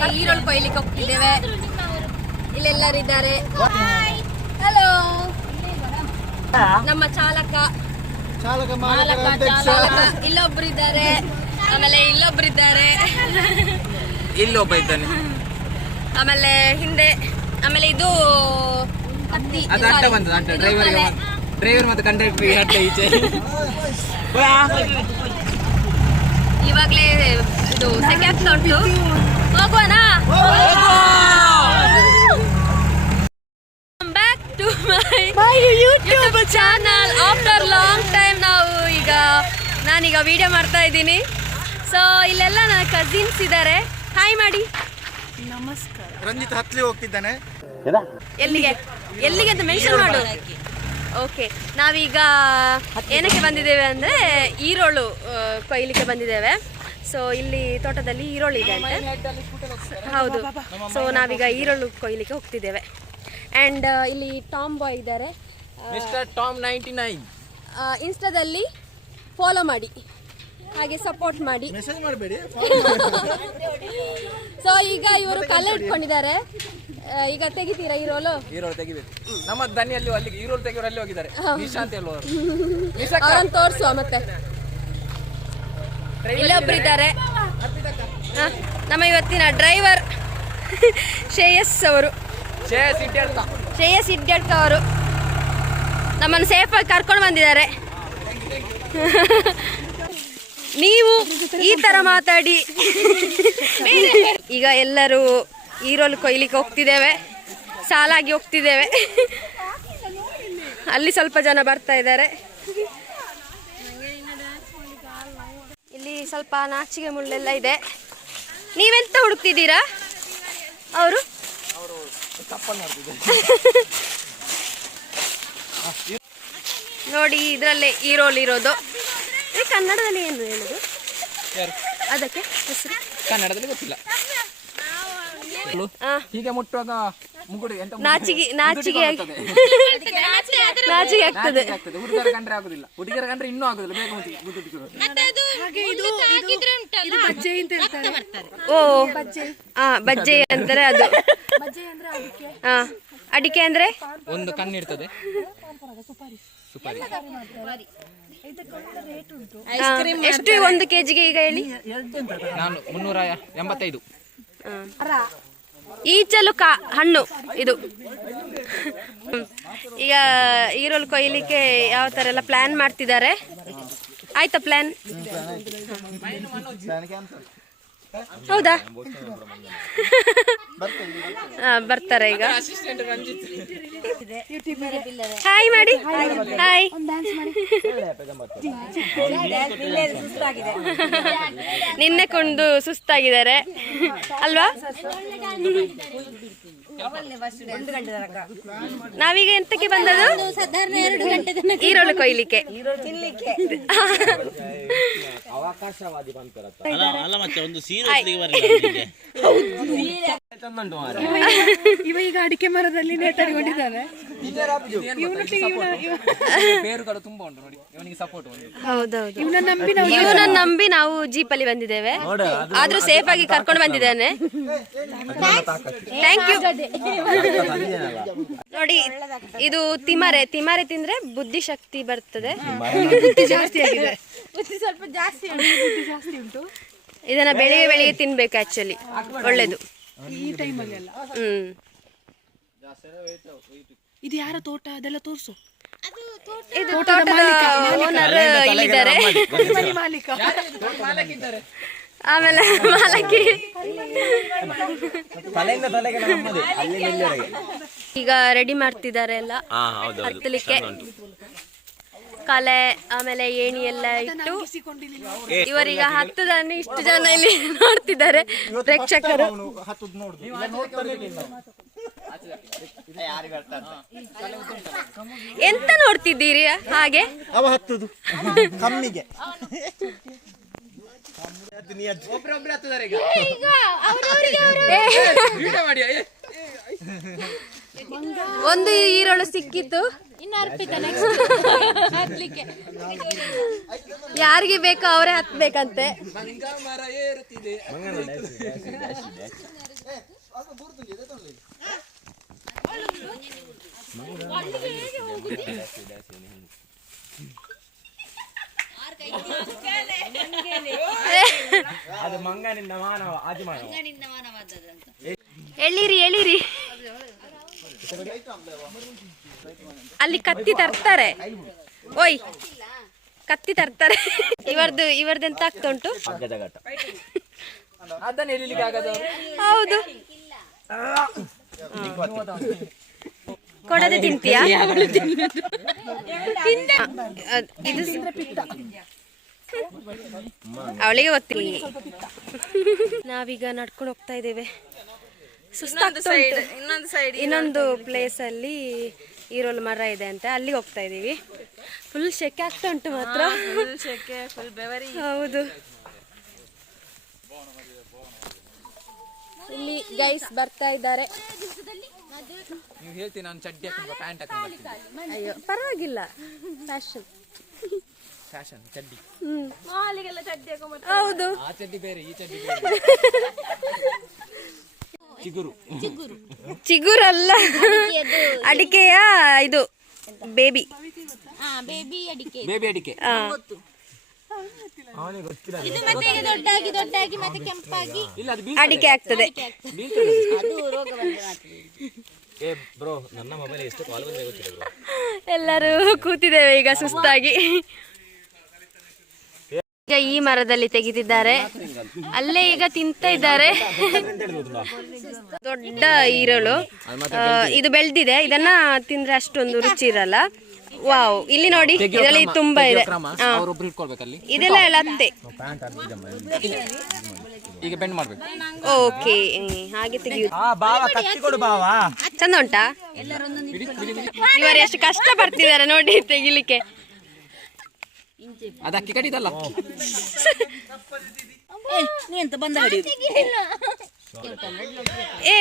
ಈಗ ಈರುಳ್ಳಿ ಕೊಯ್ಲಿಕ್ಕೆ ಹೋಗ್ತಿದ್ದೇವೆ. ಇಲ್ಲೆಲ್ಲರಿದ್ದಾರೆ ಹಲೋ ನಮ್ಮ ಚಾಲಕ. ಚಾಲಕ ಚಾಲಕ ಇಲ್ಲೊಬ್ರು ಇದ್ದಾರೆ. ಆಮೇಲೆ ಇಲ್ಲೊಬ್ರು ಇದ್ದಾರೆ. ಇಲ್ಲೊಬ್ಬ ಇದ್ದಾನೆ. ಆಮೇಲೆ ಹಿಂದೆ ಆಮೇಲೆ ಇದು ಹತ್ತಿ ಡ್ರೈವರ್ ಮತ್ತು ಕಂಡಕ್ಟರ್ ಈಚೆ. ಇವಾಗ್ಲೇ ಇದು ಸೆಕೆ ಆಗ್ತಾ ಉಂಟು ಹೋಗುವನಾ? Back to my YouTube channel after long time ನಾವು ಈಗ ನಾನೀಗ ವಿಡಿಯೋ ಮಾಡ್ತಾ ಇದ್ದೀನಿ. ಸೊ ಇಲ್ಲೆಲ್ಲ ನನ್ನ ಕಸಿನ್ಸ್ ಇದ್ದಾರೆ ಹಾಯ್ ಮಾಡಿ ರಂಜಿತ್ ಹತ್ಲಿ ಹೋಗ್ತಿದ್ದಾನೆ. ಎಲ್ಲಿಗೆ? ಎಲ್ಲಿಗೆ ಅಂತ ಮೆನ್ಷನ್ ಮಾಡು. ಓಕೆ ನಾವೀಗ ಏನಕ್ಕೆ ಬಂದಿದ್ದೇವೆ ಅಂದರೆ ಈರೋಳು ಕೊಯ್ಲಿಕ್ಕೆ ಬಂದಿದ್ದೇವೆ. ಸೊ ಇಲ್ಲಿ ತೋಟದಲ್ಲಿ ಈರುಳ್ಳಿ ಇದೆ ಅಂತೆ. ಹೌದು. ಸೊ ನಾವೀಗ ಈರುಳ್ಳಿ ಕೊಯ್ಲಿಕ್ಕೆ ಹೋಗ್ತಿದ್ದೇವೆ. ಆ್ಯಂಡ್ ಇಲ್ಲಿ ಟಾಮ್ ಬಾಯ್ ಇದ್ದಾರೆ. ಮಿಸ್ಟರ್ ಟಾಮ್ ನೈಂಟಿ ನೈನ್ ಇನ್ಸ್ಟಾದಲ್ಲಿ ಫಾಲೋ ಮಾಡಿ. ಹಾಗೆ ಸಪೋರ್ಟ್ ಮಾಡಿ. ಮೆಸೇಜ್ ಮಾಡಬೇಡಿ. ಸೊ ಈಗ ಇವರು ಕಲೆ ಇಟ್ಕೊಂಡಿದ್ದಾರೆ. ಈಗ ತೆಗಿತೀರಾ ಈರೋಲು ಈರೋಳು ತೆಗಿಬೇಕು. ನಮ್ಮ ದನಿಯಲ್ಲಿ ಅಲ್ಲಿಗೆ ಈರೋಳು ತೆಗಿಯೋರು ಅಲ್ಲಿ ಹೋಗಿದ್ದಾರೆ. ನಿಶಾಂತ್ ಹೇಳುವವರು. ಅವರನ್ನು ತೋರಿಸುವ ಮತ್ತೆ. ಹ, ನಮ್ಮ ಇವತ್ತಿನ ಡ್ರೈವರ್ ಶ್ರೇಯಸ್ ಅವರು. ಶ್ರೇಯಸ್ ಇಡ್ಯಡ್ಕ. ಅವರು. ನಮ್ಮನ್ನು ಸೇಫಾಗಿ ಕರ್ಕೊಂಡು ಬಂದಿದ್ದಾರೆ. ನೀವು ಈ ತರ ಮಾತಾಡಿ. ಈಗ ಎಲ್ಲರೂ ಈರೋಲ್ ಕೊಯ್ಲಿಕ್ಕೆ ಹೋಗ್ತಿದ್ದೇವೆ. ಸಾಲಾಗಿ ಹೋಗ್ತಿದ್ದೇವೆ. ಅಲ್ಲಿ ಸ್ವಲ್ಪ ಜನ ಬರ್ತಾ ಇದ್ದಾರೆ ಇಲ್ಲಿ ಸ್ವಲ್ಪ ನಾಚಿಗೆ ಮುಳ್ಳೆಲ್ಲ ಇದೆ. ನೀವೆಂತ ಹುಡುಕ್ತಿದ್ದೀರಾ? ಅವರು? ನೋಡಿ ಇದರಲ್ಲೇ ಈರೋಲ್ ಇರೋದು. ಕನ್ನಡದಲ್ಲಿ ಏನು ಹೇಳುದು? ಅದಕ್ಕೆ ಹೆಸರು? ಕನ್ನಡದಲ್ಲಿ ಗೊತ್ತಿಲ್ಲ. ಹೀಗೆ ಮುಟ್ಟುವಾಗ ಮುಗುಡು ಎಂತ ಮುಗುಡು? ನಾಚಿಗೆ ನಾಚಿಗೆ ಆಗ್ತದೆ. ಹುಡುಗರ ಕಂಡ್ರೆ ಆಗುದಿಲ್ಲ. ಹುಡುಗರ ಕಂಡ್ರೆ ಇನ್ನೂ ಆಗುದಿಲ್ಲ. ಬೇಗ. ಓ ಆ ಬಜ್ಜೆ ಅಂತಾರೆ ಅದು. ಹಾ ಅಡಿಕೆ. ಅಂದ್ರೆ? ಒಂದು ಕಣ್ಣಿರ್ತದೆ ಎಷ್ಟು? ಒಂದು ಕೆಜಿಗೆ ಈಗ ಹೇಳಿ. ನಾನು ಮುನ್ನೂರ ಎಂಬತ್ತೈದು. ಈಚಲು ಕಾ ಹಣ್ಣು ಇದು. ಈಗ ಈರುಳ್ಳಿ ಕೊಯ್ಲಿಕ್ಕೆ ಯಾವ ತರ ಎಲ್ಲ ಪ್ಲಾನ್ ಮಾಡ್ತಿದ್ದಾರೆ? ಆಯ್ತಾ ಪ್ಲಾನ್ ಹೌದಾ? ಬರ್ತಾರೆ ಈಗ. ಅಸಿಸ್ಟೆಂಟ್ ರಂಜಿತ್. ಹಾಯ್ ಮಾಡಿ. ಹಾಯ್ ನಿನ್ನೆ ಕೊಂಡು ಸುಸ್ತಾಗಿದ್ದಾರೆ. ಅಲ್ವಾ? ನಾವೀಗ ಎಂತಕ್ಕೆ ಬಂದದ್ದು? ಈರೋಳು ಕೊಯ್ಲಿಕ್ಕೆ. ಅಲ್ಲ ಅಲ್ಲ ಮತ್ತೆ ಒಂದು ಸೀರೆ ಹೊತ್ತಿಗೆ ಬರಲಿಲ್ಲ ನಿಮಗೆ. ಇವ ಈಗ ಅಡಿಕೆ ಮರದಲ್ಲಿ ನೇತಾಡಿಕೊಂಡಿದ್ದಾನೆ ಬೇರುಗಳು ತುಂಬಾ ಉಂಟು ನೋಡಿ. ಇವನಿಗೆ ಸಪೋರ್ಟ್ ಒಂದು ಹೌದೌದು. ಇವನ ನಂಬಿ ನಾವು ಜೀಪ್ ಅಲ್ಲಿ ನಾವು ಜೀಪಲ್ಲಿ ಬಂದಿದ್ದೇವೆ. ಆದ್ರೂ ಸೇಫ್ ಆಗಿ ಕರ್ಕೊಂಡು ಬಂದಿದ್ದೇನೆ. ಥ್ಯಾಂಕ್ ಯು ನೋಡಿ ಇದು ತಿಮರೆ. ತಿಮರೆ ತಿಂದ್ರೆ ಬುದ್ಧಿ ಶಕ್ತಿ ಬರ್ತದೆ. ಜಾಸ್ತಿ ಆಗಿದೆ. ಸ್ವಲ್ಪ ಜಾಸ್ತಿ ಜಾಸ್ತಿ ಉಂಟು. ಇದನ್ನ ಬೆಳಿಗ್ಗೆ ಬೆಳಿಗ್ಗೆ ತಿನ್ಬೇಕು ಆಕ್ಚುಲಿ ಒಳ್ಳೇದು. ಈ ಟೈಮಲ್ಲಿ ಹ್ಮ್. ಇದು ಯಾರ ತೋಟ? ಅದೆಲ್ಲ ತೋರ್ಸು. ಇದು ತೋಟದ ಓನರ್ ಇಲ್ಲಿದ್ದಾರೆ ಮಾಲೀಕ. ಆಮೇಲೆ ಮಾಲಕಿ ತಲೆಯಿಂದ ತಲೆಗೆ ನಮ್ಮದೇ ಅಲ್ಲಿ ನಿಲ್ಲುವರೆಗೆ. ಈಗ ರೆಡಿ ಮಾಡ್ತಿದ್ದಾರೆ ಎಲ್ಲ. ಹತ್ತಲಿಕ್ಕೆ ಕಲೆ ಆಮೇಲೆ ಏಣಿ ಎಲ್ಲ ಇಟ್ಟು ಇವರೀಗ ಹತ್ತದನ್ನು ಇಷ್ಟು ಜನ ಇಲ್ಲಿ ನೋಡ್ತಿದ್ದಾರೆ ಪ್ರೇಕ್ಷಕರು. ಎಂತ ನೋಡ್ತಿದ್ದೀರಿ ಹಾಗೆ? ಕಮ್ಮಿಗೆ. ಒಬ್ರೊಬ್ರು ಈಗ. ಏ, ವಿಡಿಯೋ ಮಾಡಿ ಏ. ಒಂದು ಈರೋಳು ಸಿಕ್ಕಿತ್ತು. ಇನ್ನು ಅರ್ಪಿತ ನೆಕ್ಸ್ಟ್ ಹತ್ಲಿಕ್ಕೆ ಯಾರಿಗೆ ಬೇಕೋ ಅವರೇ ಹತ್ಬೇಕಂತೆ. ಮರ ಏರುತ್ತಿದೆ. ಅದು ಮಂಗನಿಂದ ಮಾನವ ಆದಿ ಮಾನವ ಎಳೀರಿ ಎಳೀರಿ. ಅಲ್ಲಿ ಕತ್ತಿ ತರ್ತಾರೆ. ಓಯ್ ಕತ್ತಿ ತರ್ತಾರೆ. ಇವರ್ದು ಇವರ್ದು ಎಂತ ಆಗ್ತಾ ಉಂಟು ಹೌದು. ಕೊಡದೆ ತಿಂತೀಯಾ? ಇದು ಅವಳಿಗೆ ಗೊತ್ತಿಲ್ಲ. ನಾವೀಗ ನಡ್ಕೊಂಡು ಹೋಗ್ತಾ ಇದ್ದೇವೆ. ಇನ್ನೊಂದು ಸೈಡ್ ಇನ್ನೊಂದು ಪ್ಲೇಸ್ ಅಲ್ಲಿ ಈರೋಲ್ ಮರ ಇದೆ ಅಂತ. ಅಲ್ಲಿಗೆ ಹೋಗ್ತಾ ಇದೀವಿ ಫುಲ್ ಶೆಕೆ ಆಗ್ತಾ ಉಂಟು ಮಾತ್ರ. ಫುಲ್ ಶೆಕೆ ಫುಲ್ ಬೆವರಿ. ಹೌದು. ಇಲ್ಲಿ ಗೈಸ್ ಬರ್ತಾ ಇದ್ದಾರೆ. ನೀವು ಹೇಳ್ತೀನಿ ನಾನು ಚಡ್ಡಿ ಹಾಕೊಂಡು ಪ್ಯಾಂಟ್ ಹಾಕೊಂಡು ಅಯ್ಯೋ ಪರವಾಗಿಲ್ಲ. ಫ್ಯಾಷನ್ ಫ್ಯಾಷನ್ ಚಡ್ಡಿ. ಮಾಲಿಗೆಲ್ಲ ಚಡ್ಡಿ ಹೌದು. ಆ ಚಡ್ಡಿ ಬೇರೆ ಈ ಚಡ್ಡಿ ಬೇರೆ. ಚಿಗುರು. ಚಿಗುರಲ್ಲ. ಅಡಿಕೆಯ ಇದು ಬೇಬಿ. ಹಾ ಬೇಬಿ ಅಡಿಕೆ. ಬೇಬಿ ಅಡಿಕೆ. ಇದು ಮತ್ತೆ ದೊಡ್ಡಾಗಿ ದೊಡ್ಡಾಗಿ ಮತ್ತೆ ಕೆಂಪಾಗಿ. ಇಲ್ಲ ಅಡಿಕೆ ಆಗ್ತದೆ. ಅದು. ರೋಗ ಬಂದ್ರೆ ಮಾತ್ರ ಬ್ರೋ ನನ್ನ ಮೊಬೈಲ್ ಎಷ್ಟು ಕಾಲ್ ಬಂದ್ರೆ ಗೊತ್ತಿಲ್ಲ ಬ್ರೋ. ಎಲ್ಲರೂ ಕೂತಿದ್ದೇವೆ ಈಗ ಸುಸ್ತಾಗಿ. ಈಗ ಈ ಮರದಲ್ಲಿ ತೆಗೆದಿದ್ದಾರೆ. ಅಲ್ಲೇ ಈಗ ತಿಂತ ಇದ್ದಾರೆ. ದೊಡ್ಡ ಈರಳು ಇದು ಬೆಳೆದಿದೆ. ಇದನ್ನ ತಿಂದ್ರೆ ಅಷ್ಟೊಂದು ರುಚಿ ಇರಲ್ಲ. ವಾವ್. ಇಲ್ಲಿ ನೋಡಿ ಇದರಲ್ಲಿ ತುಂಬಾ ಇದೆ. ಇದೆಲ್ಲ ಲತ್ತೆ. ಈಗ ಬೆಂಡ್ ಮಾಡ್ಬೇಕು. ಓಕೆ. ಹಾಗೆ ತೆಗೆಯುದು. ಚಂದ ಉಂಟಾ? ಇವರು ಎಷ್ಟು ಕಷ್ಟ ಪಡ್ತಿದ್ದಾರೆ ನೋಡಿ ತೆಗಿಲಿಕ್ಕೆ. ಅದಕ್ಕೆ ಕಡಿದಲ್ಲ ಏ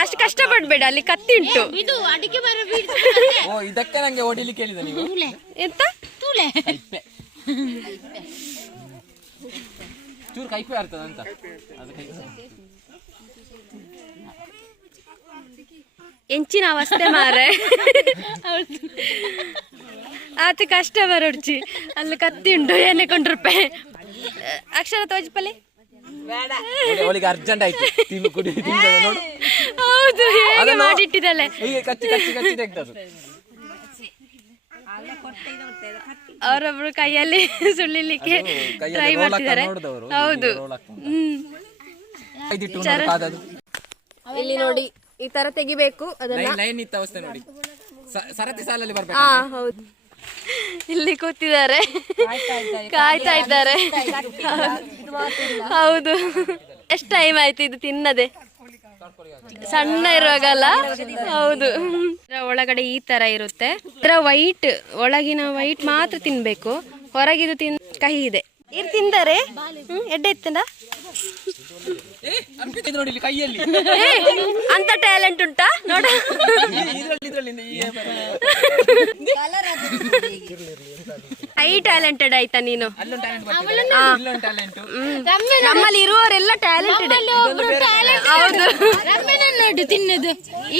ಅಷ್ಟು ಕಷ್ಟ ಪಡ್ಬೇಡ ಅಲ್ಲಿ ಕತ್ತಿ ಉಂಟು ಇದು ಅಡಿಕೆ ಬರ ಓ ಇದಕ್ಕೆ ನಂಗೆ ಹೊಡಿಲಿಕ್ಕೆ ಹೇಳಿದ ನೀವು? ಎಂತ? ತೂಲೆ. ಚೂರು ಕೈಪೆ ಆಗ್ತದ ಅಂತ. ಅದು ಕೈಪೆ ಎಂಚಿನ ಅವಸ್ಥೆ ಮಾರೆ ಆತ ಕಷ್ಟ ಬರೋಡ್ಚಿ. ಅಲ್ಲಿ ಕತ್ತಿ ಉಂಟು ಏನೇ ಕೊಂಡ್ರೂಪೆ ಅಕ್ಷರ ತೋಜಿಪಲ್ಲಿ? ಅವಳಿಗೆ ಅರ್ಜೆಂಟ್ ಆಯ್ತು. ತಿನ್ನು ಕುಡಿ ನೋಡು. ಹೌದು ಹೇಗೆ ಮಾಡಿಟ್ಟಿದ್ದಾಳೆ? ಹೀಗೆ ಕಚ್ಚಿ ಕಚ್ಚಿ ಕಚ್ಚಿ ತೆಗ್ದದು. ಅವರೊಬ್ರು ಕೈಯಲ್ಲಿ ಸುಳ್ಳಿಲಿಕ್ಕೆ ಕೈಯಲ್ಲಿ ಟ್ರೈ ಮಾಡ್ತಿದ್ದಾರೆ. ನೋಡಿದವರು, ಹೌದು. ಇಲ್ಲಿ ನೋಡಿ ಈ ತರ ತೆಗಿಬೇಕು. ಅದನ್ನ ಲೈನ್ ಇತ್ತು ಇತ್ತ ಅವಸ್ಥೆ ನೋಡಿ. ಸರತಿ ಸಾಲಲ್ಲಿ ಬರ್ಬೇಕು? ಹಾ ಹೌದು. ಇಲ್ಲಿ ಕೂತಿದ್ದಾರೆ. ಕಾಯ್ತಾ ಇದ್ದಾರೆ. ಹೌದು. ಎಷ್ಟು ಟೈಮ್ ಆಯ್ತು ಇದು ತಿನ್ನದೆ? ಸಣ್ಣ ಇರುವಾಗಲ್ಲ? ಹೌದು. ಒಳಗಡೆ ಈ ತರ ಇರುತ್ತೆ. ಇದರ ವೈಟ್ ಒಳಗಿನ ವೈಟ್ ಮಾತ್ರ ತಿನ್ಬೇಕು. ಹೊರಗಿದು ತಿನ್ ಕಹಿ ಇದೆ. ಇದು ತಿಂದರೆ? ಎಡ್ಡೆ ಇದು ನೋಡಿ ಇಲ್ಲಿ ಕೈಯಲ್ಲಿ. ಅಂತ ಟ್ಯಾಲೆಂಟ್ ಉಂಟಾ? ನೋಡ. ಇದ್ರಲ್ಲಿ ಇದ್ರಲ್ಲಿ ಈ ಹೈ ಟ್ಯಾಲೆಂಟೆಡ್ ಆಯ್ತಾ ನೀನು? ನಮ್ಮಲ್ಲಿ ಇರುವವರೆಲ್ಲ ಟ್ಯಾಲೆಂಟೆಡ್. ಹೌದು. ನೋಡು ತಿನ್ನದು.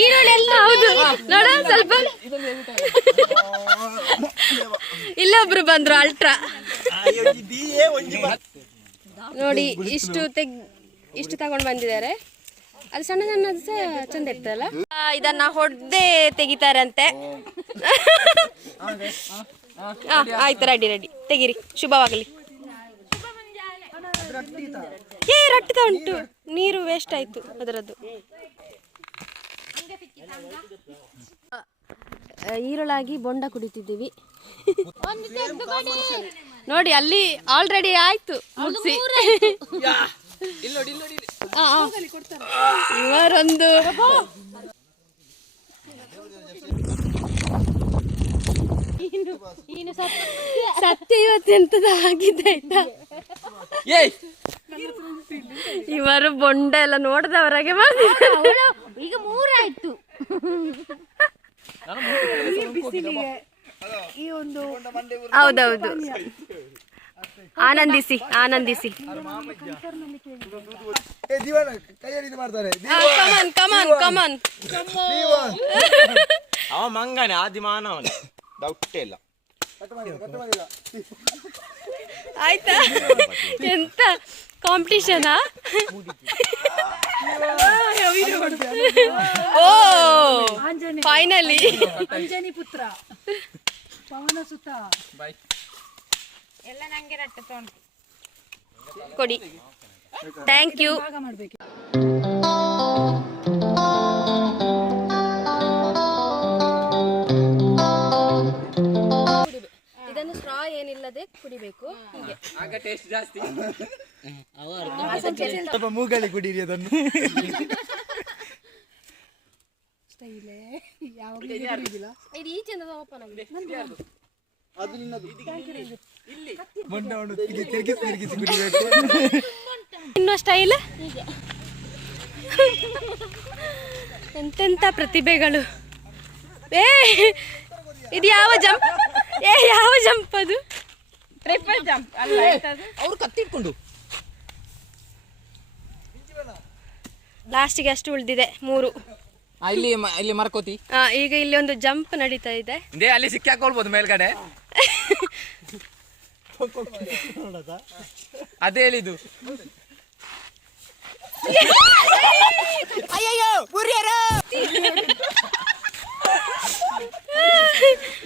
ಈರುಳ್ಳಿ ಎಲ್ಲ ಹೌದು. ನೋಡ ಸ್ವಲ್ಪ. ಇಲ್ಲೊಬ್ರು ಬಂದ್ರು ಅಲ್ಟ್ರಾ. ನೋಡಿ ಇಷ್ಟು ತೆಗ್ ಇಷ್ಟು ತಗೊಂಡು ಬಂದಿದ್ದಾರೆ. ಅದು ಸಣ್ಣ ಸಣ್ಣದು ಸಹ ಚಂದ ಇರ್ತದಲ್ಲ? ಇದನ್ನ ಹೊಡೆದೇ ತೆಗಿತಾರಂತೆ. ಆಯ್ತು ರೆಡಿ ರೆಡಿ. ತೆಗಿರಿ ಶುಭವಾಗಲಿ. ಏ ರಟ್ಟಿತ ಉಂಟು ನೀರು ವೇಸ್ಟ್ ಆಯ್ತು ಅದರದ್ದು. ಈರುಳಾಗಿ ಬೊಂಡ ಕುಡಿತಿದ್ದೀವಿ. ನೋಡಿ ಅಲ್ಲಿ ಆಲ್ರೆಡಿ ಆಯ್ತು. ಮುಗಿಸಿ. ಇಲ್ಲಿ ನೋಡಿ ಇಲ್ಲಿ ನೋಡಿ ಇಲ್ಲಿ. ಇವರೊಂದು. ಸತ್ಯ. ಇವತ್ತೆಂತದ ಆಗಿದೆ ಆಯ್ತಾ? ಇವರು ಬೊಂಡ ಎಲ್ಲ ನೋಡದವರಾಗೆ ಈಗ ಮೂರಾಯ್ತು. ಬಿಸಿಲಿಗೆ. ಈ ಒಂದು ಹೌದೌದು. ಆನಂದಿಸಿ ಆನಂದಿಸಿ. ಕಮನ್ ಕಮನ್ ಕಮನ್ ಅವ ಮಂಗನೆ ಆದಿ ಮಾನವನೇ ಡೌಟೇ ಇಲ್ಲ. ಆಯ್ತಾ? ಎಂತ? ಕಾಂಪಿಟಿಷನಾ ಓ ಫೈನಲಿ ಅಂಜನಿ ಪುತ್ರ. ಪವನ ಸುತ್ತ. ಬಾಯ್ ಎಲ್ಲ ನಂಗೆ ರಟ್ಟ ತಗೊಂಡು. ಕೊಡಿ. ಥ್ಯಾಂಕ್ ಯು ಮಾಡಬೇಕು. ಇದನ್ನು ಸ್ಟ್ರಾ ಏನಿಲ್ಲದೆ ಕುಡಿಬೇಕು. ಹೀಗೆ. ಆಗ ಟೇಸ್ಟ್ ಜಾಸ್ತಿ. ಸ್ವಲ್ಪ ಮೂಗಳಿ ಕುಡೀರಿ ಅದನ್ನು. ಸ್ಟೈಲೇ. ಇದು ಈಚೆಯಿಂದ ಓಪನ್ ಆಗಿದೆ ಅದು ನಿನ್ನದು. ಮೊನ್ನೆ ಅವನು ತಿರುಗಿ- ತಿರುಗಿಸಿ ತಿರುಗಿಸಿ ಕುಡಿಬೇಕು ಇನ್ನೂ ಸ್ಟೈಲ್? ಎಂತೆಂತ ಪ್ರತಿಭೆಗಳು. ಏ ಇದು ಯಾವ ಜಂಪ್? ಏ ಯಾವ ಜಂಪ್ ಅದು? ಟ್ರಿಪಲ್ ಜಂಪ್ ಅಲ್ಲ ಅವ್ರು ಕತ್ತಿಟ್ಕೊಂಡು. ಲಾಸ್ಟಿಗೆ ಅಷ್ಟು ಉಳಿದಿದೆ ಮೂರು. ಇಲ್ಲಿ ಇಲ್ಲಿ ಮರ್ಕೋತಿ. ಆ, ಈಗ ಇಲ್ಲಿ ಒಂದು ಜಂಪ್ ನಡೀತಾ ಇದೆ. ಇದೇ ಅಲ್ಲಿ ಸಿಕ್ಕಿ ಹಾಕೊಳ್ಬೋದು ಮೇಲ್ಗಡೆ. ಅದೇ ಹೇಳಿದ್ದು.